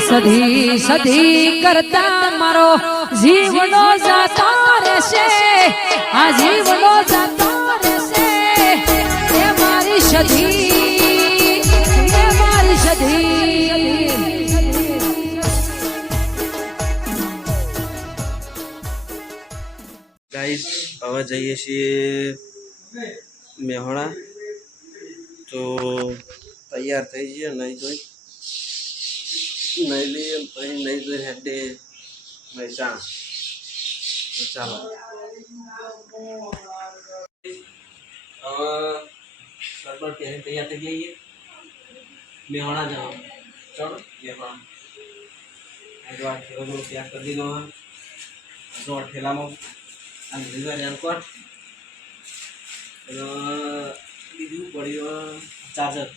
સધી સધી કરતા મારો જીવનો જાતો રહેશે આ જીવનો જાતો રહેશે એ મારી સધી એ મારી સધી ગાઈસ હવે જઈએ છીએ મેહોણા તો તૈયાર થઈ જઈએ નહીં ધોઈ નહીં લઈએ પછી નહીં ધોઈ હેડે મહેસાણા તો ચાલો હવે સરબત પહેરી તૈયાર થઈ જઈએ મેહોણા જવા ચાલો મેહોણા ઠેલો તૈયાર કરી દીધો તો ઠેલામાં અને લીધા રેનકોટ બીજું પડ્યું ચાર્જર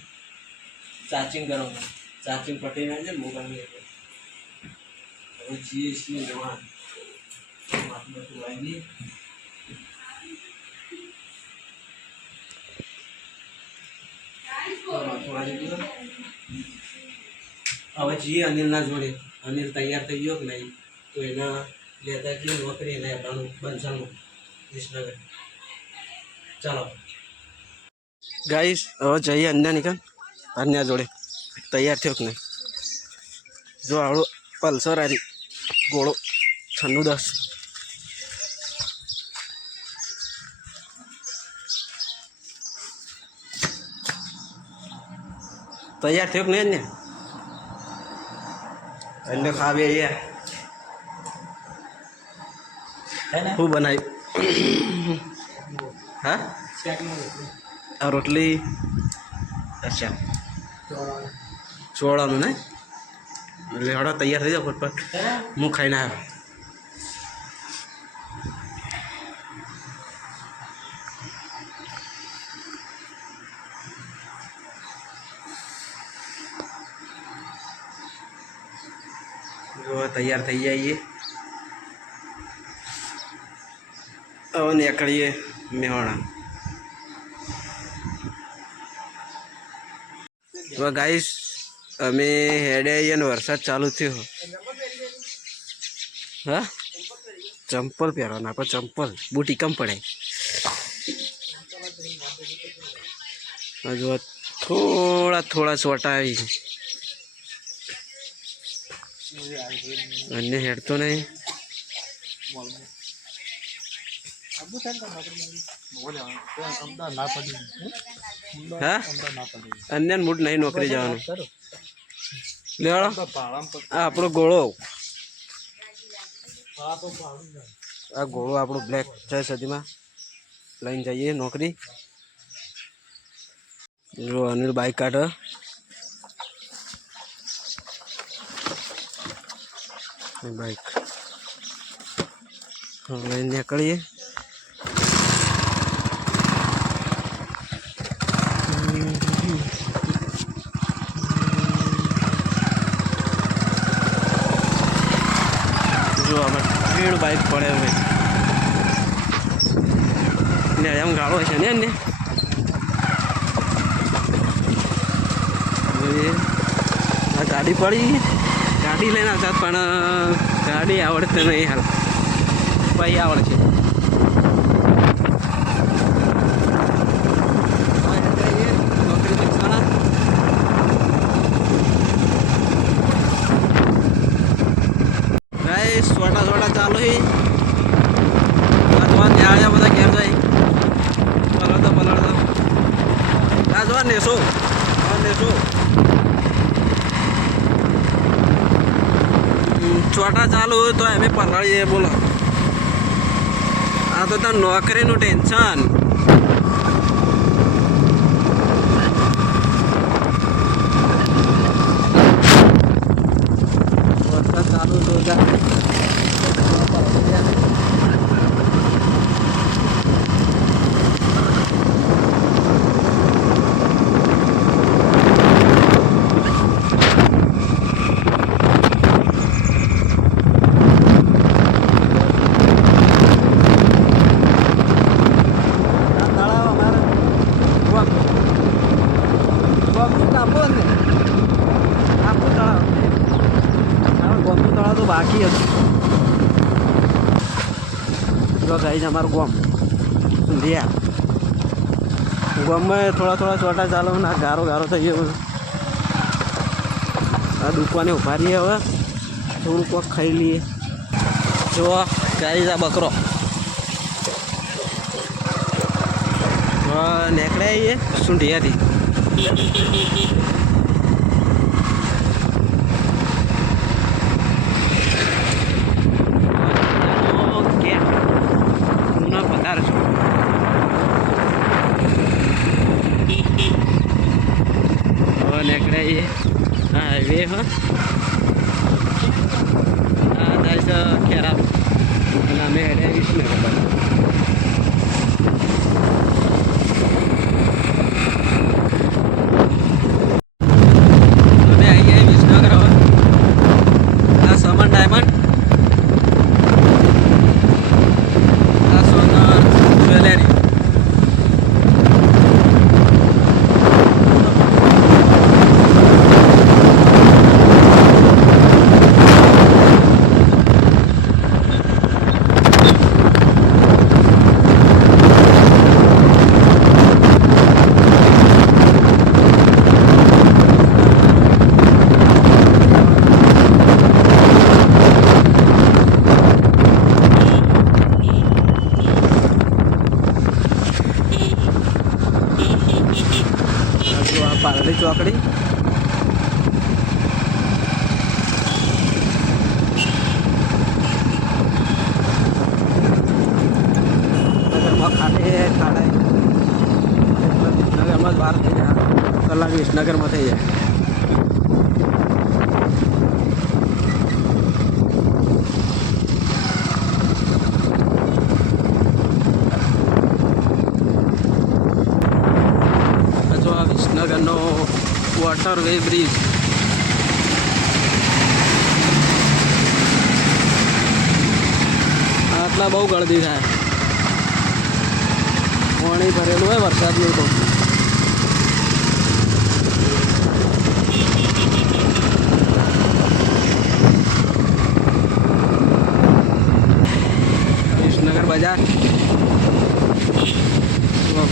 ચાર્જિંગ કરવાનું ચાર્જિંગ પટી ના છે મોબાઈલની હવે જીએસટી જવાન માથું આવી ગયું હવે જીએ અનિલના જોડે અનિલ તૈયાર થઈ ગયો કે નહીં તો એના લેતા જઈએ નોકરી એને આપવાનું બંસલનું વિસનગર ચાલો ગાઈસ હવે જઈએ અન્ય નીકળ અન્ય જોડે તૈયાર થયો કે નહીં જો આવડો પલ્સર આરી ઘોડો 9610 તૈયાર થયો કે નહીં અન્ય અન્ય ખાવે યાર હું બનાવ્યું હા આ રોટલી અચ્છા ચોળાનું ને એટલે હળો તૈયાર થઈ જાવ ફટફટ હું ખાઈને આવ્યો જો તૈયાર થઈ જઈએ હવે નીકળીએ મેહોણા હવે ગાઈસ અમે હેડે આવીએ ને વરસાદ ચાલુ થયો હા ચંપલ પહેરવાના આપણે ચંપલ બુટી કમ પડે હજુ થોડા થોડા ચોટા આવી અન્ય હેડતો નહીં હા અન્ય મૂડ નહીં નોકરી જવાનું લેવાડો આ આપણો ગોળો આ ગોળો આપણો બ્લેક છે સદીમાં લઈને જઈએ નોકરી જો અનિલ બાઈક કાઢો બાઈક લઈને નીકળીએ જો અમે ભીડ બાઈક પડે હવે ને એમ ગાળો છે ને એને આ ગાડી પડી ગાડી લઈને આવતા પણ ગાડી આવડતે નહીં હાલ ભાઈ આવડે છે સોટા સોટા ચાલુ હી આવ્યા બધા ઘેર જાય પલળતો આ જોવા નેસો નેસો છોટા ચાલુ હોય તો એમ પલળીએ બોલો આ તો તાર નોકરીનું ટેન્શન વરસાદ ચાલુ જોતા જવા તો બાકી હતું. જો ગાઈસ અમારું ગામ ઊંધિયા ગામમાં થોડા ચોટા ચાલો ના ગારો ગારો થઈ ગયો. આ દુકાને ઉભા રહીએ હવે થોડું કોક ખાઈ લઈએ. જો ગાઈસ આ બકરો નીકળે આવીએ સુંઢિયાથી. નીકળે આવીએ હા હાઈવે હા જાય છે ખેરાબ અને અમે હેડે વિસનગર બાજુ. અમે આવી ગયા વિસનગર. હવે આ સમન ડાયમંડ, આ સોનર જ્વેલરી. પાલડી ચોકડી વિસનગરમાં બહાર થઈ જાય કલાક વિસનગરમાં થઈ જાય. વિસનગરનો વોટરવે બ્રિજ. આટલા બહુ ગળદી થાય. પાણી ભરેલું હોય વરસાદનું તો. વિસનગર બજાર,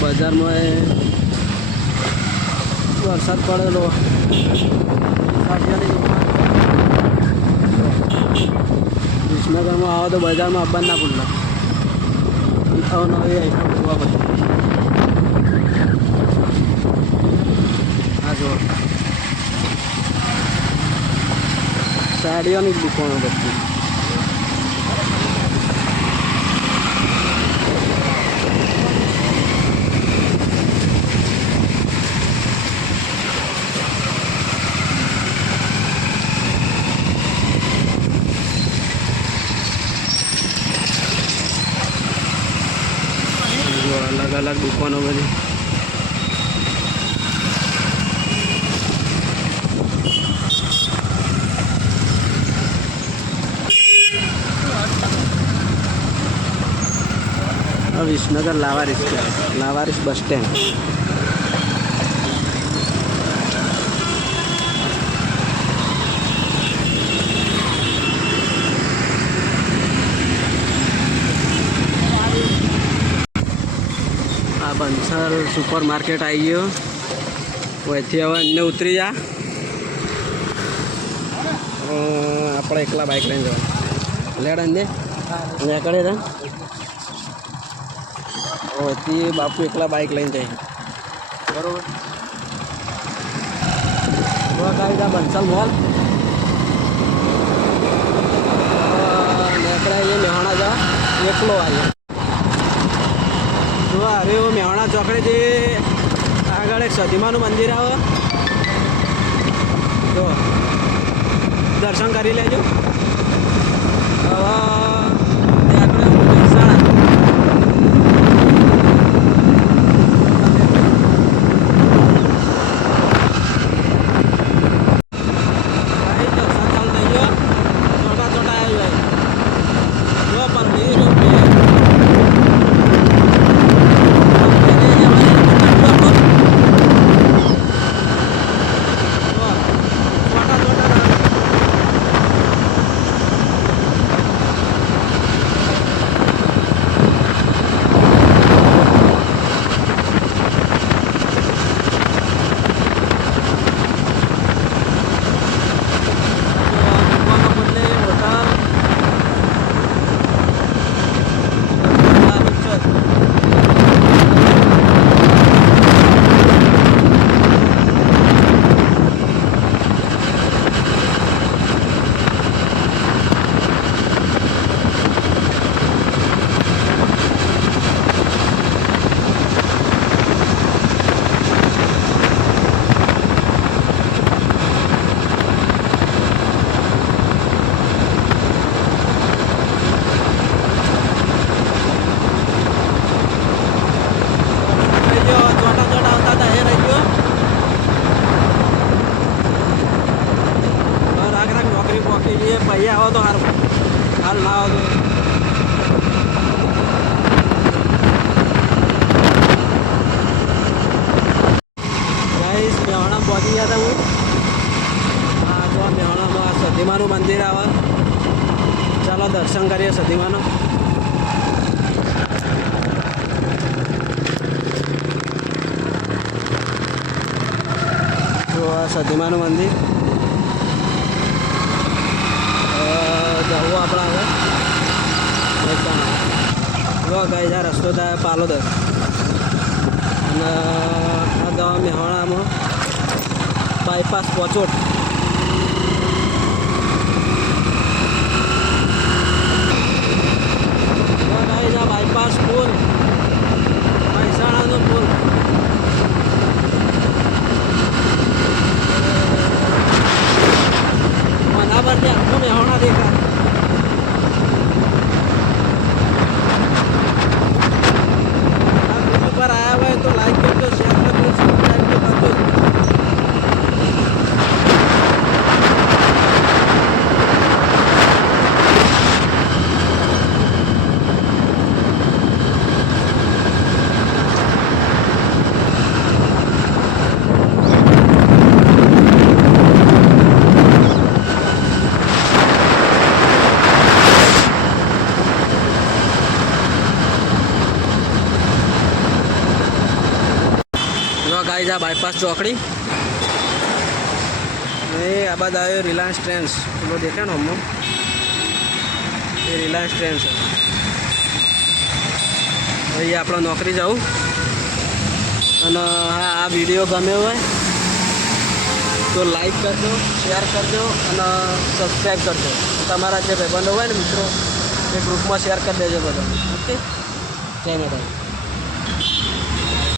બજારમાં વરસાદ પડેલો. વિસનગરમાં આવો તો બજારમાં આવવા ના ભૂલતા. નવી આઈટમ જોવા પડે. હા જુઓ સાડીઓની દુકાનો બધી. અલગ અલગ દુકાનો બધી. વિસનગર લાવારીસ કહેવાય. લાવારીસ બસ સ્ટેન્ડ. આ બંસલ સુપર માર્કેટ આવી ગયો. અહીંથી હવે અન્ય ઉતરી જા. આપણે એકલા બાઇક લઈને જવાનું લેડ અંદે નીકળે તા. અહીંથી બાપુ એકલા બાઇક લઈને જાય બરોબર. કાંઈ બંસલ મોલ નીકળાય મેહાણા જા એકલો આવ્યો. અરે મેવાણા ચોકડીથી આગળ એક સતીમાનું મંદિર આવે તો દર્શન કરી લેજો. હવે આગળ મહેસાણા પછી આવો તો હાલ હાલ ના આવો તો ગાઈસ મેહોણા પહોંચી ગયા હતા હું હા તો મેહોણામાં સતીમાનું મંદિર આવે ચાલો દર્શન કરીએ સતીમાનું તો આ સતીમાનું મંદિર જવું આપણે હવે જો ગાઈસ આ રસ્તો થાય પાલોદર અને આ દવા મેહોણામાં બાયપાસ પહોંચોટ ગાઈસ આ બાયપાસ પુલ મહેસાણાનો પુલ મનાવર ને આખું મેહોણા દેખાય पर आया हुआ है तो लाइक कर दो शेयर कर दो सब्सक्राइब तो कर दो गाइस आ बायपास चौकड़ी आ बाद आयो रिलायंस ट्रेंड्स वो देखे ना हम ये रिलायंस ट्रेंड्स है ये अपना नौकरी जाऊँ અને હા આ વિડીયો ગમ્યો હોય તો લાઈક કરજો શેર કરજો અને સબસ્ક્રાઈબ કરજો તમારા જે ભાઈબંધો હોય ને મિત્રો એ ગ્રુપમાં શેર કરી દેજો બધા ઓકે જય માતાજી